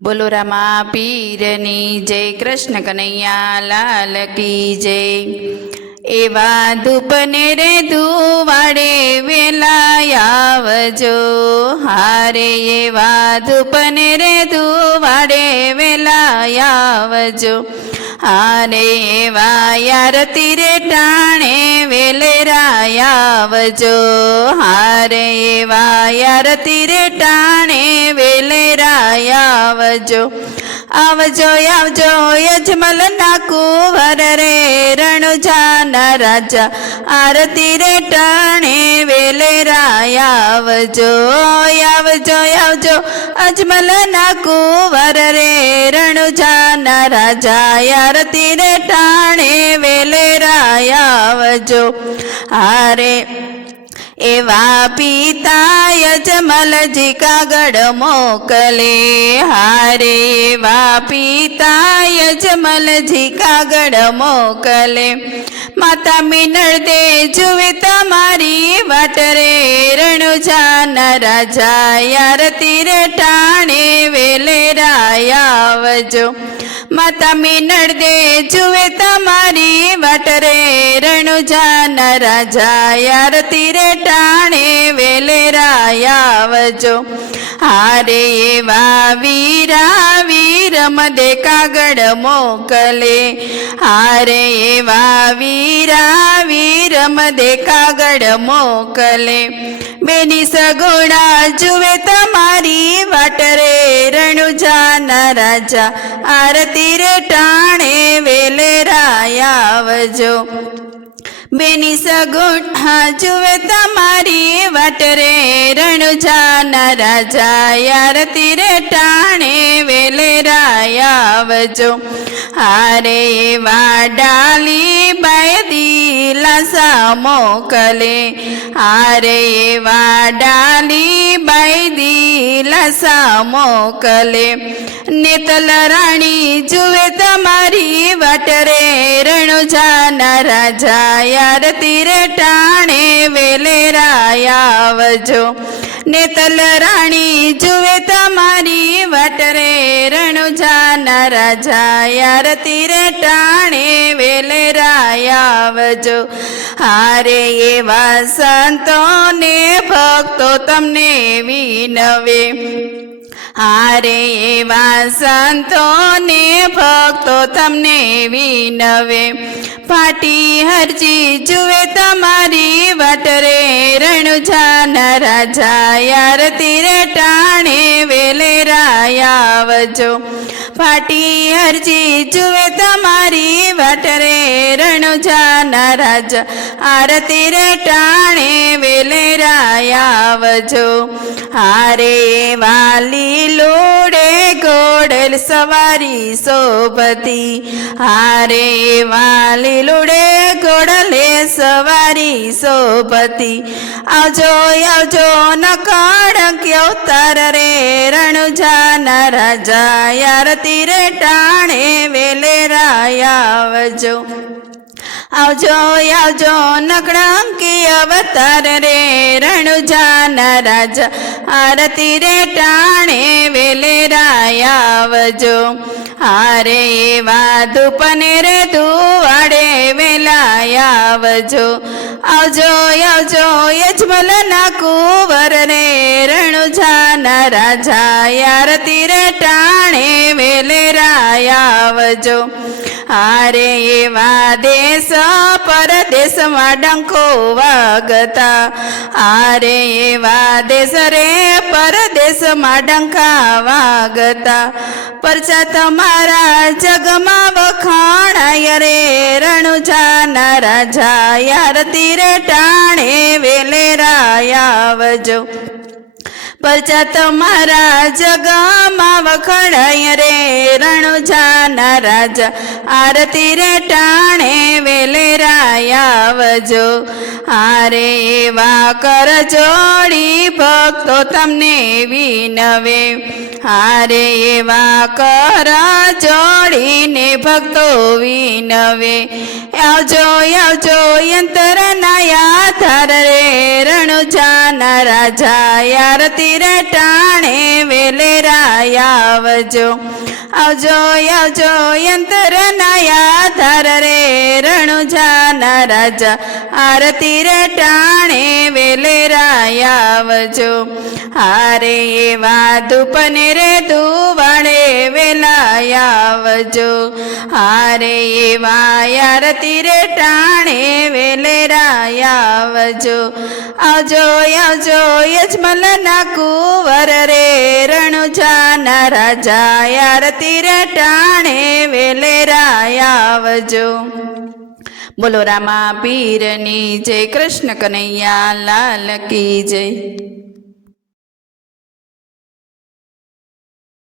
બોલો રામા પીરની જય, કૃષ્ણ કનૈયા લાલ કી જય। એવા ધૂપને રે ધુવાડે વેલા આવજો, હારે એવા ધૂપને રે ધુવાડે વેલા આવજો, હારે એવા આરતી રે ટાણે વેલેરા આવજો, હારે એવા આરતી રે ટાણે વેલેરા આવજો। આવજો આવજો યજમલ ના કુંવર રે રણુજાના રાજા, આરતી રે ટાણે વેલેરા આવજો, આવજો આવજો અજમલ ના કુંવર રે રણુજાના રાજા, આરતી રે ટાણે વેલેરા આવજો, હારે એવા પિતા યજમલજી કાગળ મોકલે, હારે એવા પિતા યજમલજી કાગળ મોકલે, માતા મિનળ દે જુએ તમારી વાટ રે રણુજાના રાજા, આરતી રે ટાણે વેલેરા આવજો, માતા મિનળ દે જુએ તમારી વાટ રે રણુજાના રાજા, આરતી રે ટાણે વેલેરા આવજો, હારે એવા વીરા વીરમદે કાગળ મોકલે, હારે એવા વીરા વીરમદે કાગળ મોકલે, બેની સગુણા જુએ તમારી વાટ રે રણુજાના રાજા, આરતી રે ટાણે વેલેરા આવજો, બેની સગુણા જુએ તમારી વાટ રે રણુજાના રાજા, આરતી રે ટાણે વેલેરા આવજો, હારે એવા ડાલી બાય દિલાસા મોકલે, હારે એવા ડાલી બાય દિલાસા મોકલે, નેતલ રાણી જુએ તમારી વાટ રે રણુજાના રાજા, આરતી રે ટાણે વેલેરા આવજો, નેતલ રાણી જુએ તમારી વાટ રે રણુજાના રાજા, આરતી રે ટાણે વેલેરા આવજો, હારે એવા સંતો ને ભક્તો તમને વિનવે, હારે એવા સંતો ને ભક્તો તમને વિનવે, ફાટી હરજી જુએ તમારી વાટ રે રણુજાના રાજા, આરતી રે ટાણે વેલેરા આવજો, ફાટી હરજી જુએ તમારી વાટ રે રણુજાના રાજા, આરતી રે ટાણે વેલેરા આવજો, હારે એવા લીલુડે ઘોડેલ સવારી શોભતી, હારે એવા લીલુડે ઘોડલે સવારી શોભતી, આવજો આવજો નકળંકી અવતાર રે રણુજાના રાજા, આરતી રે ટાણે વેલેરા આવજો, આવજો આવજો નકળંકી અવતાર રે રણુજાના રાજા, આરતી રે ટાણે વેલેરા આવજો, હારે એવા ધૂપને રે ધુવાડે વેલા આવજો, આવજો આવજો યજમલ ના કુંવર રે રણુજાના રાજા, આરતી રે ટાણે વેલેરા આવજો, હારે એવા દેશ પરદેશમાં ડંકો વાગતા, હારે એવા દેશ રે પરદેશમાં ડંકા વાગતા, પરચા તમારા જગમાં વખાણાય રે રણુજાના રાજા, આરતી રે ટાણે વેલેરા આવજો, પરચા તમારા જગમાં વખણાય રે રણુજાના રાજા, આરતી રે ટાણે વેલેરા આવજો, હારે એવા કર જોડી ભક્તો તમને વિનવે, હારે એવા કર જોડીને ભક્તો વિનવે, આવજો આવજો યંત્રના આધાર રે રણુજાના રાજા, આરતી રે ટાણે વેલેરા આવજો આવજો આવજો યંત્રના આધાર રે રણુજાના રાજા આરતી રે ટાણે વેલેરા આવજો હારે એવા ધૂપને રે ધુવાડે વેલા આવજો હારે એવા આરતી રે ટાણે વેલેરા આવજો આવજો આવજો યજમલના કુંવર રે રણુજાના રાજા આરતી રે ટાણે વેલેરા આવજો બોલો રામા પીરની જય કૃષ્ણ કનૈયા લાલ કી જય